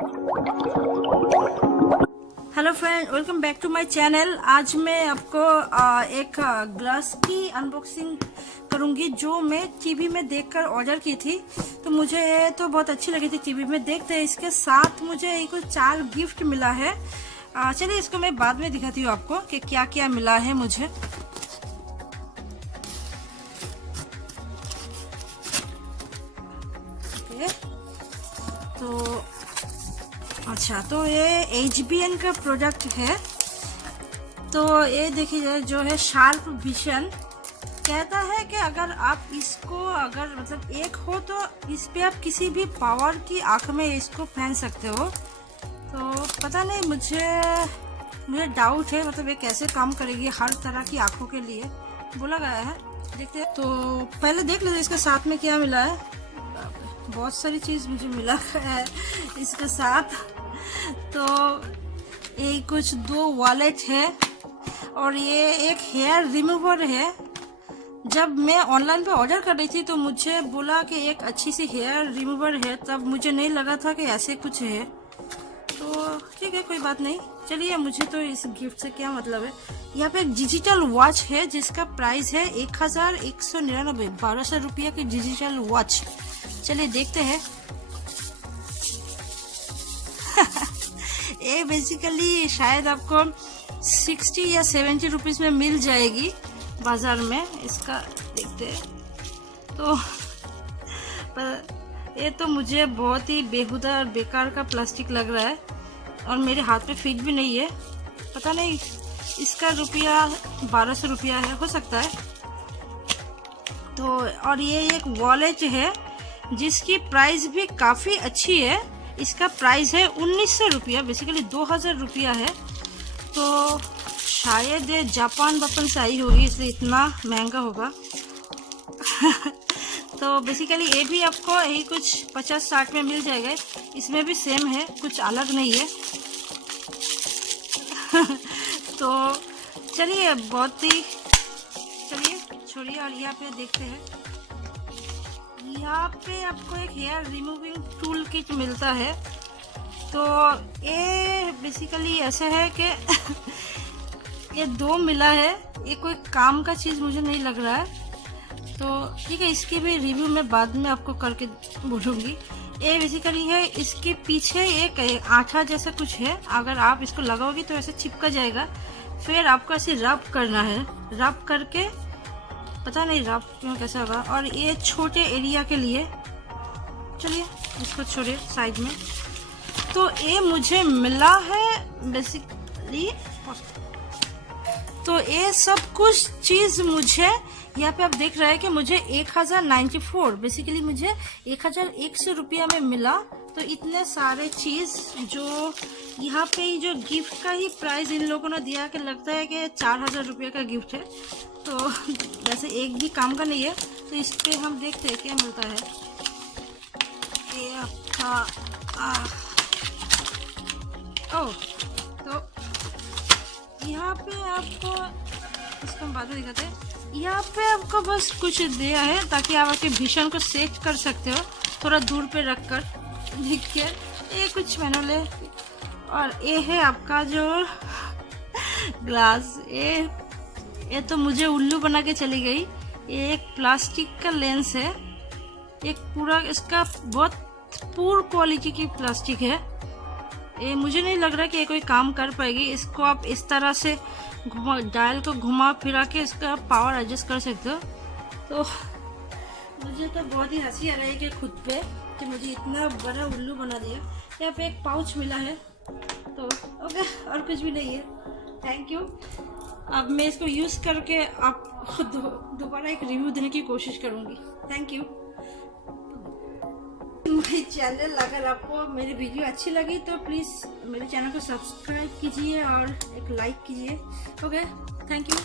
Hello friend, welcome back to my channel. आज मैं आपको एक ग्लास की अनबॉक्सिंग करूंगी जो मैं टीवी में देखकर ऑर्डर की थी। तो मुझे ये तो बहुत अच्छी लगी थी टीवी में देखते हैं। इसके साथ मुझे एक 4 गिफ्ट मिला है। चलिए इसको मैं बाद में दिखाती हूँ आपको कि क्या क्या मिला है मुझे। तो अच्छा, तो ये HBN का प्रोडक्ट है। तो ये देखिए जो है शार्प विजन कहता है कि अगर आप इसको मतलब एक हो तो इस पे आप किसी भी पावर की आंख में इसको पहन सकते हो। तो पता नहीं, मुझे डाउट है मतलब ये कैसे काम करेगी हर तरह की आंखों के लिए बोला गया है। देखते हैं। तो पहले देख लेते इसके साथ में क्या मिला है। बहुत सारी चीज़ मुझे मिला है इसके साथ। तो ये कुछ 2 वॉलेट है और ये एक हेयर रिमूवर है। जब मैं ऑनलाइन पे ऑर्डर कर रही थी तो मुझे बोला कि एक अच्छी सी हेयर रिमूवर है, तब मुझे नहीं लगा था कि ऐसे कुछ है। तो ठीक है, कोई बात नहीं। चलिए, मुझे तो इस गिफ्ट से क्या मतलब है। यहाँ पे एक डिजिटल वॉच है जिसका प्राइस है 1199, 1200 रुपया की डिजिटल वॉच। चलिए देखते हैं। ये बेसिकली शायद आपको 60 या 70 रुपीज में मिल जाएगी बाजार में। इसका देखते हैं। तो ये तो मुझे बहुत ही बेहुदा और बेकार का प्लास्टिक लग रहा है और मेरे हाथ पे फिट भी नहीं है। पता नहीं, इसका रुपया 1200 रुपया है, हो सकता है। तो और ये एक वॉलेट है जिसकी प्राइस भी काफ़ी अच्छी है। इसका प्राइस है 1900 रुपया, बेसिकली 2000 रुपया है। तो शायद ये जापान से आई होगी, इसलिए इतना महंगा होगा। तो बेसिकली ये भी आपको यही कुछ 50-60 में मिल जाएगा। इसमें भी सेम है, कुछ अलग नहीं है। तो चलिए छोड़िए और यहाँ पे देखते हैं। यहाँ पे आपको एक हेयर रिमूविंग टूल किट मिलता है। तो ये बेसिकली ऐसा है कि ये 2 मिला है। ये कोई काम का चीज़ मुझे नहीं लग रहा है। तो ठीक है, इसकी भी रिव्यू मैं बाद में आपको करके बोलूँगी। ये बेसिकली है, इसके पीछे एक आठा जैसा कुछ है। अगर आप इसको लगाओगे तो ऐसे चिपका जाएगा। फिर आपको ऐसे रब करना है। रब करके पता नहीं रब क्यों कैसा होगा। और ये छोटे एरिया के लिए, चलिए इसको छोड़िए साइड में। तो ये मुझे मिला है बेसिकली। तो ये सब कुछ चीज़ मुझे यहाँ पे आप देख रहे हैं कि मुझे 1094, बेसिकली मुझे 1100 रुपया में मिला। तो इतने सारे चीज़ जो यहाँ पे ही जो गिफ्ट का ही प्राइस इन लोगों ने दिया कि लगता है कि 4000 रुपये का गिफ्ट है। तो वैसे एक भी काम का नहीं है। तो इस पे हम देखते हैं क्या मिलता है। ये आपका तो यहाँ पे आपको, इसको हम बाद में दिखाते हैं। यहाँ पे आपको बस कुछ दिया है ताकि आप आपके भीषण को सेट कर सकते हो, थोड़ा दूर पे रख कर लिख के। ये कुछ मैनुअल है और ये है आपका जो ग्लास। ये तो मुझे उल्लू बना के चली गई। ये एक प्लास्टिक का लेंस है। एक पूरा इसका बहुत पूर क्वालिटी की प्लास्टिक है। ये मुझे नहीं लग रहा कि ये कोई काम कर पाएगी। इसको आप इस तरह से डायल को घुमा फिरा के इसका पावर एडजस्ट कर सकते हो। तो मुझे तो बहुत ही हंसी आ रही है कि खुद पे कि मुझे इतना बड़ा उल्लू बना दिया। यहाँ पे एक पाउच मिला है। तो ओके, और कुछ भी नहीं है। Thank you. अब मैं इसको यूज़ करके आपको दोबारा एक रिव्यू देने की कोशिश करूँगी। Thank you. मेरे चैनल, अगर आपको मेरी वीडियो अच्छी लगी तो प्लीज़ मेरे चैनल को सब्सक्राइब कीजिए और एक लाइक कीजिए। Okay, thank you.